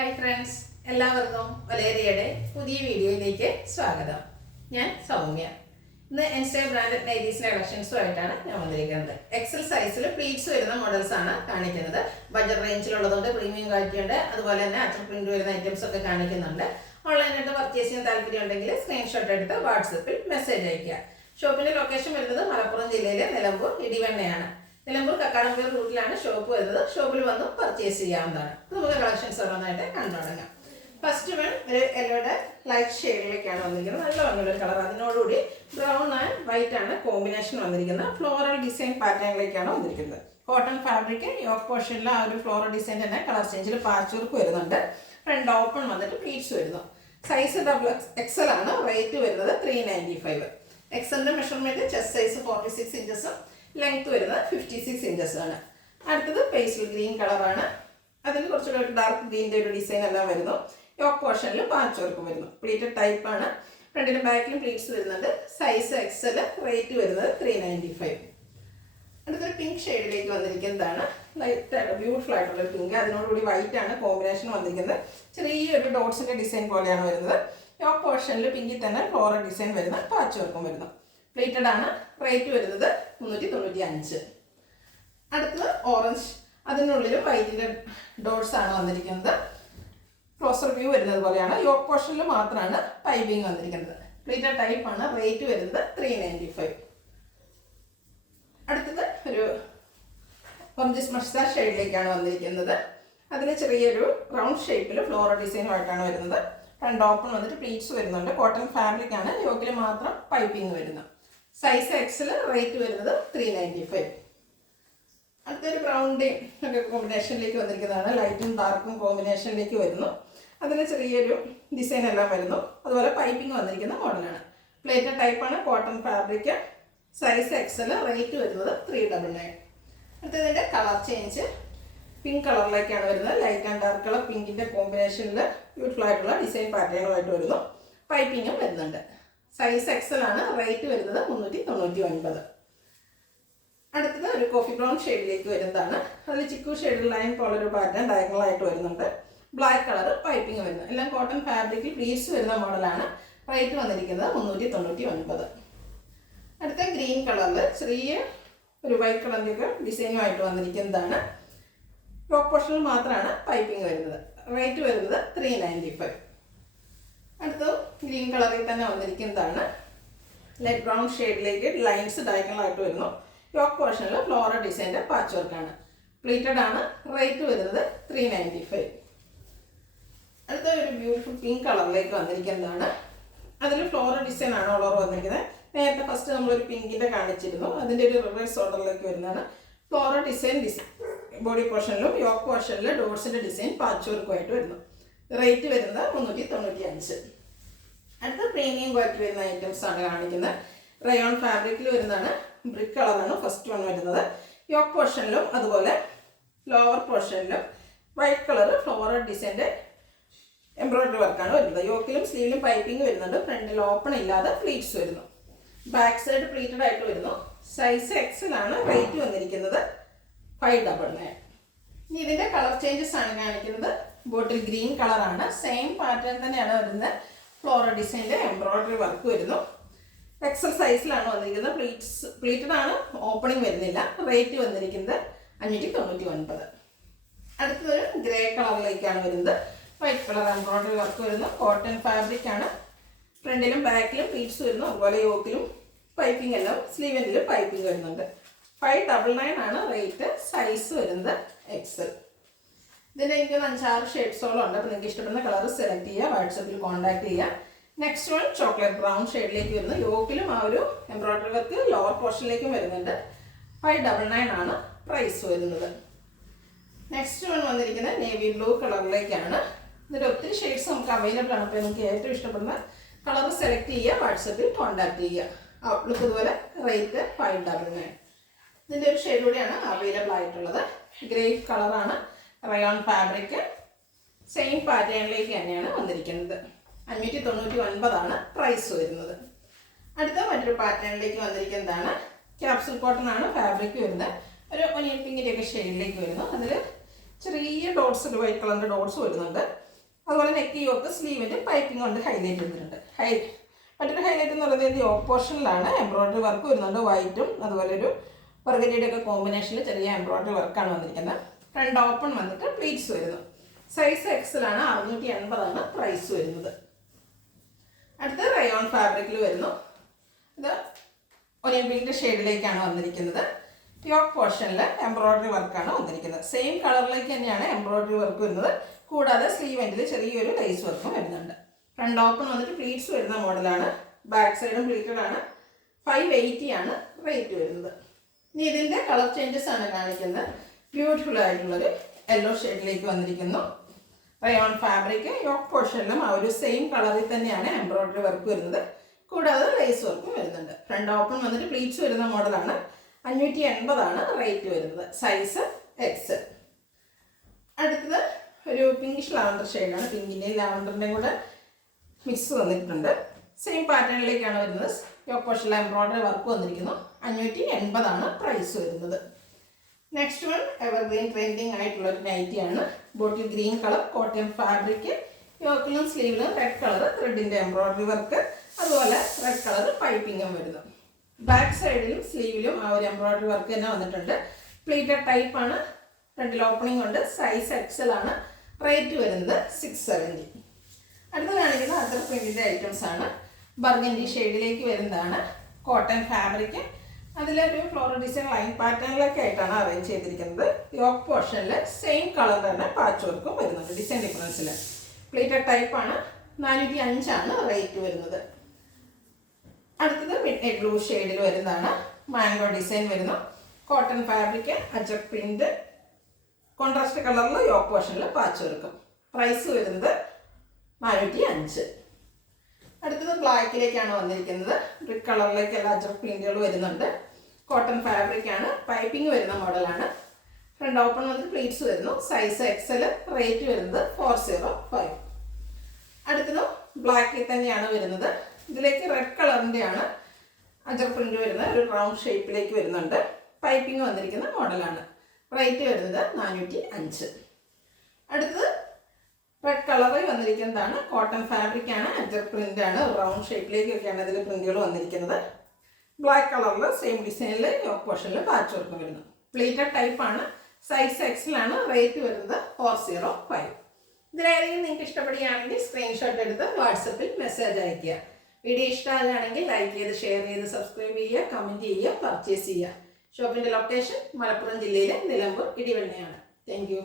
Hi friends, എല്ലാവർക്കും വലേറിയയുടെ പുതിയ വീഡിയോയിലേക്ക് സ്വാഗതം. ഞാൻ സൗമ്യ. ഇന്ന് എൻസ്റ്റൈൽ ബ്രാൻഡഡ് നൈറ്റീസിന്റെ കളക്ഷൻസുമായിട്ടാണ് ഞാൻ വന്നിരിക്കുന്നത്. എക്സൽ സൈസിൽ പ്ലീറ്റ്സ് വരുന്ന മോഡൽസ് ആണ് കാണിക്കുന്നത്. ബഡ്ജറ്റ് റേഞ്ചിലുള്ളതുകൊണ്ട് പ്രീമിയം ക്വാളിറ്റി ഉണ്ട്. അതുപോലെ തന്നെ അച്ചർ പ്രിന്റ് വരുന്ന ഐറ്റംസ് ഒക്കെ കാണിക്കുന്നുണ്ട്. ഓൺലൈനായിട്ട് പർച്ചേസ് ചെയ്യാൻ താല്പര്യം ഉണ്ടെങ്കിൽ സ്ക്രീൻഷോട്ട് എടുത്ത് വാട്സപ്പിൽ മെസ്സേജ് അയയ്ക്കുക. ഷോപ്പിന്റെ ലൊക്കേഷൻ വരുന്നത് മലപ്പുറം ജില്ലയിലെ നിലമ്പൂർ ഇടിവണ്ണയാണ്. നിലമ്പൂർ കക്കാടംപുഴ റൂട്ടിലാണ് ഷോപ്പ് വരുന്നത്. ഷോപ്പിൽ വന്ന് പർച്ചേസ് ചെയ്യാവുന്നതാണ്. നമുക്ക് കളക്ഷൻസ് ഓരോന്നായിട്ട് കണ്ടു തുടങ്ങാം. ഫസ്റ്റ് വൺ ഒരു യെല്ലോയുടെ ലൈറ്റ് ഷെയ്ഡിലേക്കാണ് വന്നിരിക്കുന്നത്. നല്ല ഭംഗിയുള്ള കളർ. അതിനോടുകൂടി ബ്രൗൺ ആൻഡ് വൈറ്റ് ആണ് കോമ്പിനേഷൻ വന്നിരിക്കുന്നത്. ഫ്ലോറൽ ഡിസൈൻ പാറ്റേണിലേക്കാണ് വന്നിരിക്കുന്നത്. കോട്ടൺ ഫാബ്രിക് യോക്ക് പോർഷനിൽ ആ ഒരു ഫ്ലോറൽ ഡിസൈൻ തന്നെ കളർ ചേഞ്ചിൽ പാച്ച് വർക്ക് വരുന്നുണ്ട്. ഫ്രണ്ട് ഓപ്പൺ വന്നിട്ട് പ്ലീറ്റ്സ് വരുന്നു. സൈസ് XL ആണ്. റേറ്റ് വരുന്നത് 395. എക്സലിന്റെ മെഷർമെന്റ് ചെസ്റ്റ് സൈസ് 46 ഇഞ്ചസും ലെങ്ത് വരുന്നത് 56 ഇഞ്ചസ് ആണ്. അടുത്തത് പേസ്റ്റൽ ഗ്രീൻ കളറാണ്. അതിൽ കുറച്ചുകൂടെ ഡാർക്ക് ഗ്രീൻ്റെ ഒരു ഡിസൈൻ എല്ലാം വരുന്നു. യോക്ക് പോർഷനിൽ പാച്ച് വർക്ക് വരുന്നു. പ്ലീറ്റഡ് ടൈപ്പ് ആണ്. ഫ്രണ്ടിലും ബാക്കിലും പ്ലീറ്റ്സ് വരുന്നുണ്ട്. Size XL. റേറ്റ് വരുന്നത് 395. അടുത്തൊരു പിങ്ക് ഷെയ്ഡിലേക്ക് വന്നിരിക്കുന്നതാണ്. ലൈറ്റ് ബ്യൂട്ടിഫുൾ ആയിട്ടുള്ള പിങ്ക്. അതിനോടുകൂടി വൈറ്റ് ആണ് കോമ്പിനേഷൻ വന്നിരിക്കുന്നത്. ചെറിയൊരു ഡോട്ട്സിന്റെ ഡിസൈൻ പോലെയാണ് വരുന്നത്. യോക്ക് പോർഷനിൽ പിങ്കിൽ തന്നെ ഫ്ലോറൽ ഡിസൈൻ വരുന്ന പാച്ച് വർക്കും വരുന്നു. പ്ലേറ്റഡ് ആണ്. റേറ്റ് വരുന്നത് 395. അടുത്തത് ഓറഞ്ച്. അതിനുള്ളിൽ വൈറ്റിൻ്റെ ഡോട്ട്സ് ആണ് വന്നിരിക്കുന്നത്. ക്ലോസർ വ്യൂ വരുന്നത് പോലെയാണ്. യോക്ക് പോർഷനിൽ മാത്രമാണ് പൈപ്പിംഗ് വന്നിരിക്കുന്നത്. പ്ലേറ്റഡ് ടൈപ്പ് ആണ്. റേറ്റ് വരുന്നത് 395. അടുത്തത് ഒരു ഓറഞ്ച് മസ്റ്റാർഡ് ഷെയ്ഡിലേക്കാണ് വന്നിരിക്കുന്നത്. അതിന് ചെറിയൊരു റൗണ്ട് ഷേപ്പിൽ ഫ്ലോറൽ ഡിസൈനുമായിട്ടാണ് വരുന്നത്. ഫ്രണ്ട് ഓപ്പൺ വന്നിട്ട് പ്ലീറ്റ്സ് വരുന്നുണ്ട്. കോട്ടൺ ഫാബ്രിക് ആണ്. യോക്കിൽ മാത്രം പൈപ്പിംഗ് വരുന്നത്. Size XL. റേറ്റ് വരുന്നത് 395. അടുത്തൊരു ബ്രൗണിൻ്റെയും ഒക്കെ കോമ്പിനേഷനിലേക്ക് വന്നിരിക്കുന്നതാണ്. ലൈറ്റും ഡാർക്കും കോമ്പിനേഷനിലേക്ക് വരുന്നു. അതിന് ചെറിയൊരു ഡിസൈൻ എല്ലാം വരുന്നു. അതുപോലെ പൈപ്പിംഗ് വന്നിരിക്കുന്ന മോഡലാണ്. പ്ലേറ്റഡ് ടൈപ്പാണ്. Cotton fabric. Size XL. Rate വരുന്നത് 399. അടുത്തതിൻ്റെ കളർ ചേഞ്ച് പിങ്ക് കളറിലേക്കാണ് വരുന്നത്. ലൈറ്റ് ആൻഡ് ഡാർക്ക് കളർ പിങ്കിൻ്റെ കോമ്പിനേഷനിൽ ബ്യൂട്ടിഫുൾ ആയിട്ടുള്ള ഡിസൈൻ പാറ്റേണുമായിട്ട് വരുന്നു. പൈപ്പിങ്ങും വരുന്നുണ്ട്. സൈസ് XL ആണ്. റേറ്റ് വരുന്നത് 399. അടുത്തത് ഒരു കോഫി ബ്രൗൺ ഷെയ്ഡിലേക്ക് വരുന്നതാണ്. അതിൽ ചിക്കു ഷെയ്ഡിൽ ലൈൻ പോലൊരു പാറ്റേൺ ഡയഗണലായിട്ട് വരുന്നുണ്ട്. ബ്ലാക്ക് കളർ പൈപ്പിംഗ് വരുന്നത്. എല്ലാം കോട്ടൺ ഫാബ്രിക്കിൽ പ്ലീറ്റ്സ് വരുന്ന മോഡലാണ്. റേറ്റ് വന്നിരിക്കുന്നത് 399. അടുത്ത ഗ്രീൻ കളറിൽ ചെറിയ ഒരു വൈറ്റ് കളറിൻ്റെയൊക്കെ ഡിസൈനുമായിട്ട് വന്നിരിക്കുന്നതാണ്. യോക്ക് പോർഷനിൽ മാത്രമാണ് പൈപ്പിംഗ് വരുന്നത്. റേറ്റ് വരുന്നത് 395. അടുത്ത ഗ്രീൻ കളറിൽ തന്നെ വന്നിരിക്കുന്നതാണ്. ലൈറ്റ് ബ്രൗൺ ഷെയ്ഡിലേക്ക് ലൈൻസ് ഡയഗണലായിട്ട് വരുന്നു. യോക്ക് പോർഷനിൽ ഫ്ലോറൽ ഡിസൈൻ്റെ പാച്ച് വർക്കാണ്. പ്ലീറ്റഡ് ആണ്. റേറ്റ് വരുന്നത് 395. അടുത്ത ഒരു ബ്യൂട്ടിഫുൾ പിങ്ക് കളറിലേക്ക് വന്നിരിക്കുന്നതാണ്. അതിൽ ഫ്ലോറൽ ഡിസൈൻ ആണ് ഓളർ വന്നിരിക്കുന്നത്. നേരത്തെ ഫസ്റ്റ് നമ്മളൊരു പിങ്കിൻ്റെ കാണിച്ചിരുന്നു. അതിൻ്റെ ഒരു റിവേഴ്സ് ഓർഡറിലേക്ക് വരുന്നതാണ്. ഫ്ലോറൽ ഡിസൈൻ ബോഡി പോർഷനിലും യോക്ക് പോർഷനിലും ഡോട്ട്സിൻ്റെ ഡിസൈൻ പാച്ച് വർക്കുമായിട്ട് വരുന്നു. റേറ്റ് വരുന്നത് 395. അടുത്ത പ്രീമിയം ക്വാളിറ്റി വരുന്ന ഐറ്റംസ് ആണ് കാണിക്കുന്നത്. റയോൺ ഫാബ്രിക്കിൽ വരുന്നതാണ്. ബ്രിക്ക് കളറാണ് ഫസ്റ്റ് വൺ വരുന്നത്. യോക്ക് പോർഷനിലും അതുപോലെ ലോവർ പോർഷനിലും വൈറ്റ് കളർ ഫ്ലോറൽ ഡിസൈൻ്റെ എംബ്രോയിഡറി വർക്കാണ് വരുന്നത്. യോക്കിലും സ്ലീവിലും പൈപ്പിംഗ് വരുന്നുണ്ട്. ഫ്രണ്ടിൽ ഓപ്പൺ ഇല്ലാതെ പ്ലീറ്റ്സ് വരുന്നു. ബാക്ക് സൈഡ് പ്ലീറ്റഡ് ആയിട്ട് വരുന്നു. സൈസ് XL ആണ്. റേറ്റ് വന്നിരിക്കുന്നത് 599. ഇനി ഇതിൻ്റെ കളർ ചേഞ്ചസ് ആണ് കാണിക്കുന്നത്. ബോട്ടിൽ ഗ്രീൻ കളറാണ്. സെയിം പാറ്റേൺ തന്നെയാണ് വരുന്നത്. ഫ്ലോറൽ ഡിസൈൻ്റെ എംബ്രോയിഡറി വർക്ക് വരുന്നു. XL സൈസിലാണ് വന്നിരിക്കുന്നത്. പ്ലീറ്റഡ് ആണ്. ഓപ്പണിംഗ് വരുന്നില്ല. റേറ്റ് വന്നിരിക്കുന്നത് 599. അടുത്തൊരു ഗ്രേ കളറിലേക്കാണ് വരുന്നത്. വൈറ്റ് കളർ എംബ്രോയിഡറി വർക്ക് വരുന്നു. കോട്ടൺ ഫാബ്രിക് ആണ്. ഫ്രണ്ടിലും ബാക്കിലും പ്ലീറ്റ്സ് വരുന്നു. അതുപോലെ യോക്കിലും പൈപ്പിംഗ് എല്ലാം സ്ലീവെൻറ്റിലും പൈപ്പിംഗ് വരുന്നുണ്ട്. 599 ആണ് റേറ്റ്. സൈസ് വരുന്നത് XL. ഇതിൻ്റെ എനിക്ക് 5-6 ഷെയ്ഡ്സോളം ഉണ്ട്. അപ്പോൾ നിങ്ങൾക്ക് ഇഷ്ടപ്പെടുന്ന കളർ സെലക്ട് ചെയ്യുക. വാട്സപ്പിൽ കോൺടാക്ട് ചെയ്യുക. നെക്സ്റ്റ് വൺ ചോക്ലേറ്റ് ബ്രൗൺ ഷെയ്ഡിലേക്ക് വരുന്നു. യോക്കിലും ആ ഒരു എംബ്രോയിഡറി വർക്ക് ലോവർ പോർഷനിലേക്കും വരുന്നുണ്ട്. 599 ആണ് പ്രൈസ് വരുന്നത്. നെക്സ്റ്റ് വൺ വന്നിരിക്കുന്നത് നേവി ബ്ലൂ കളറിലേക്കാണ്. ഇതിൻ്റെ ഒത്തിരി ഷെയ്ഡ്സ് നമുക്ക് അവൈലബിൾ ആണ്. അപ്പോൾ നിങ്ങൾക്ക് ഏറ്റവും ഇഷ്ടപ്പെടുന്ന കളർ സെലക്ട് ചെയ്യുക. വാട്സപ്പിൽ കോൺടാക്ട് ചെയ്യുക. ഔട്ട്ലുക്ക് ഇതുപോലെ. റേറ്റ് 599. ഇതിൻ്റെ ഒരു ഷെയ്ഡ് കൂടിയാണ് അവൈലബിൾ ആയിട്ടുള്ളത്. ഗ്രേ കളറാണ്. Rayon fabric. സെയിം പാറ്റേണിലേക്ക് തന്നെയാണ് വന്നിരിക്കുന്നത്. 599 ആണ് പ്രൈസ് വരുന്നത്. അടുത്ത മറ്റൊരു പാറ്റേണിലേക്ക് വന്നിരിക്കുന്നതാണ്. ക്യാപ്സൂൾ കോട്ടൺ ആണ് ഫാബ്രിക് വരുന്നത്. ഒരു ഒനിയൻ പിങ്കിൻ്റെയൊക്കെ ഷെയ്ഡിലേക്ക് വരുന്നു. അതിൽ ചെറിയ ഡോട്ട്സ്, ഒരു വൈറ്റ് കളറിൻ്റെ ഡോട്ട്സ് വരുന്നുണ്ട്. അതുപോലെ നെക്ക് യോക്ക് സ്ലീവിൻ്റെ പൈപ്പിംഗ് കൊണ്ട് ഹൈലൈറ്റ് ചെയ്തിട്ടുണ്ട്. മറ്റൊരു ഹൈലൈറ്റ് എന്ന് പറയുന്നത് യോക്ക് പോർഷനിലാണ് എംബ്രോയ്ഡറി വർക്ക് വരുന്നുണ്ട്. വൈറ്റും അതുപോലെ ഒരു ബർഗണ്ടിയുടെ ഒക്കെ കോമ്പിനേഷനിൽ ചെറിയ എംബ്രോയ്ഡറി വർക്കാണ് വന്നിരിക്കുന്നത്. ഫ്രണ്ട് ഓപ്പൺ വന്നിട്ട് പ്ലീറ്റ്സ് വരുന്നു. സൈസ് എക്സലാണ്, 680 പ്രൈസ് വരുന്നത്. അടുത്ത റയോൺ ഫാബ്രിക്കിൽ വരുന്നു. ഇത് ഒനിയൻ പിങ്കിൻ്റെ ഷെയ്ഡിലേക്കാണ് വന്നിരിക്കുന്നത്. യോക്ക് പോർഷനിൽ എംബ്രോയ്ഡറി വർക്കാണ് വന്നിരിക്കുന്നത്. സെയിം കളറിലേക്ക് തന്നെയാണ് എംബ്രോയ്ഡറി വർക്ക് വരുന്നത്. കൂടാതെ സ്ലീവ് എൻഡിൽ ചെറിയൊരു ലൈസ് വർക്കും വരുന്നുണ്ട്. ഫ്രണ്ട് ഓപ്പൺ വന്നിട്ട് പ്ലീറ്റ്സ് വരുന്ന മോഡലാണ്. ബാക്ക് സൈഡും പ്ലീറ്റഡ് ആണ്. 580 ആണ് റേറ്റ് വരുന്നത്. ഇനി ഇതിൻ്റെ കളർ ചേഞ്ചസ് ആണ് കാണിക്കുന്നത്. ബ്യൂട്ടിഫുൾ ആയിട്ടുള്ളൊരു യെല്ലോ ഷെയ്ഡിലേക്ക് വന്നിരിക്കുന്നു. Rayon fabric. യോക്ക് പോർഷനിലും ആ ഒരു സെയിം കളറിൽ തന്നെയാണ് എംബ്രോയ്ഡറി വർക്ക് വരുന്നത്. കൂടാതെ ലേസ് വർക്കും വരുന്നുണ്ട്. ഫ്രണ്ട് ഓപ്പൺ വന്നിട്ട് പ്ലീറ്റ്സ് വരുന്ന മോഡലാണ്. 580 ആണ് റേറ്റ് വരുന്നത്. Size X. അടുത്തത് ഒരു പിങ്കിഷ് ലാവൻഡർ ഷെയ്ഡാണ്. പിങ്കിൻ്റെയും ലാവൻഡറിൻ്റെയും കൂടെ മിക്സ് വന്നിട്ടുണ്ട്. സെയിം പാറ്റേണിലേക്കാണ് വരുന്നത്. യോക്ക് പോർഷനിൽ എംബ്രോയ്ഡറി വർക്ക് വന്നിരിക്കുന്നു. 580 ആണ് പ്രൈസ് വരുന്നത്. നെക്സ്റ്റ് വൺ എവർഗ്രീൻ ട്രെൻഡിങ് ആയിട്ടുള്ളൊരു നൈറ്റിയാണ്. Bottle green colour cotton fabric. യോക്കിലും സ്ലീവിലും റെഡ് കളർ ത്രെഡിൻ്റെ എംബ്രോയ്ഡറി വർക്ക്, അതുപോലെ റെഡ് കളർ പൈപ്പിങ്ങും വരുന്നു. ബാക്ക് സൈഡിലും സ്ലീവിലും ആ ഒരു എംബ്രോയ്ഡറി വർക്ക് തന്നെ വന്നിട്ടുണ്ട്. പ്ലീറ്റഡ് ടൈപ്പാണ്. ഫ്രണ്ടിൽ ഓപ്പണിംഗ് ഉണ്ട്. സൈസ് എക്സൽ ആണ്. റേറ്റ് വരുന്നത് 670. അടുത്ത് കാണിക്കുന്ന അതർ പ്രിന്റിൻ്റെ ഐറ്റംസ് ആണ്. ബർഗൻഡി ഷെയ്ഡിലേക്ക് വരുന്നതാണ്. Cotton fabric. അതിലൊരു ഫ്ലോറൽ ഡിസൈൻ ലൈൻ പാറ്റേണിലൊക്കെ ആയിട്ടാണ് അറേഞ്ച് ചെയ്തിരിക്കുന്നത്. യോക്ക് പോർഷനിൽ സെയിം കളർ തന്നെ പാച്ച് വർക്കും വരുന്നുണ്ട്. ഡിസൈൻ ഡിഫറൻസിൽ പ്ലീറ്റഡ് ടൈപ്പാണ്. 405 ആണ് റേറ്റ് വരുന്നത്. അടുത്തത് മിഡ് നൈറ്റ് ബ്ലൂ ഷെയ്ഡിൽ വരുന്നതാണ്. മാംഗോ ഡിസൈൻ വരുന്നു. കോട്ടൺ ഫാബ്രിക്, അജക് പ്രിന്റ്, കോൺട്രാസ്റ്റ് കളറിൽ യോക്ക് പോർഷനിൽ പാച്ച് വർക്കും. പ്രൈസ് വരുന്നത് 405. അടുത്തത് ബ്ലാക്കിലേക്കാണ് വന്നിരിക്കുന്നത്. ബ്രിക്ക് കളറിലേക്ക് എല്ലാ അജക് പ്രിന്റുകൾ വരുന്നുണ്ട്. കോട്ടൺ ഫാബ്രിക് ആണ്. പൈപ്പിംഗ് വരുന്ന മോഡലാണ്. ഫ്രണ്ട് ഓപ്പൺ വന്നിട്ട് പ്ലീറ്റ്സ് വരുന്നു. Size Excel. റേറ്റ് വരുന്നത് 405. അടുത്തത് ബ്ലാക്കിൽ തന്നെയാണ് വരുന്നത്. ഇതിലേക്ക് റെഡ് കളറിൻ്റെ ആണ് അജക് പ്രിന്റ് വരുന്നത്. ഒരു റൗണ്ട് ഷേപ്പിലേക്ക് വരുന്നുണ്ട്. പൈപ്പിംഗ് വന്നിരിക്കുന്ന മോഡലാണ്. റേറ്റ് വരുന്നത് 405. അടുത്തത് റെഡ് കളറിൽ വന്നിരിക്കുന്നതാണ്. കോട്ടൺ ഫാബ്രിക് ആണ്. അജക് പ്രിന്റ് ആണ്. റൗണ്ട് ഷേപ്പിലേക്കൊക്കെയാണ് ഇതിൽ പ്രിന്റുകൾ വന്നിരിക്കുന്നത്. ബ്ലാക്ക് കളറിൽ സെയിം ഡിസൈനിൽ യോക്ക് പോർഷനിൽ പാച്ച് വർക്ക് വരുന്നു. പ്ലീറ്റഡ് ടൈപ്പാണ്. സൈസ് എക്സലാണ്. റേറ്റ് വരുന്നത് 405. ഇതിലേതെങ്കിലും നിങ്ങൾക്ക് ഇഷ്ടപ്പെടുകയാണെങ്കിൽ സ്ക്രീൻഷോട്ട് എടുത്ത് വാട്സപ്പിൽ മെസ്സേജ് അയയ്ക്കുക. വീഡിയോ ഇഷ്ടമാകുകയാണെങ്കിൽ ലൈക്ക് ചെയ്ത്, ഷെയർ ചെയ്ത്, സബ്സ്ക്രൈബ് ചെയ്യുക, കമൻറ്റ് ചെയ്യുക, പർച്ചേസ് ചെയ്യുക. ഷോപ്പിൻ്റെ ലൊക്കേഷൻ മലപ്പുറം ജില്ലയിലെ നിലമ്പൂർ ഇടിവണ്ണയാണ്. Thank you.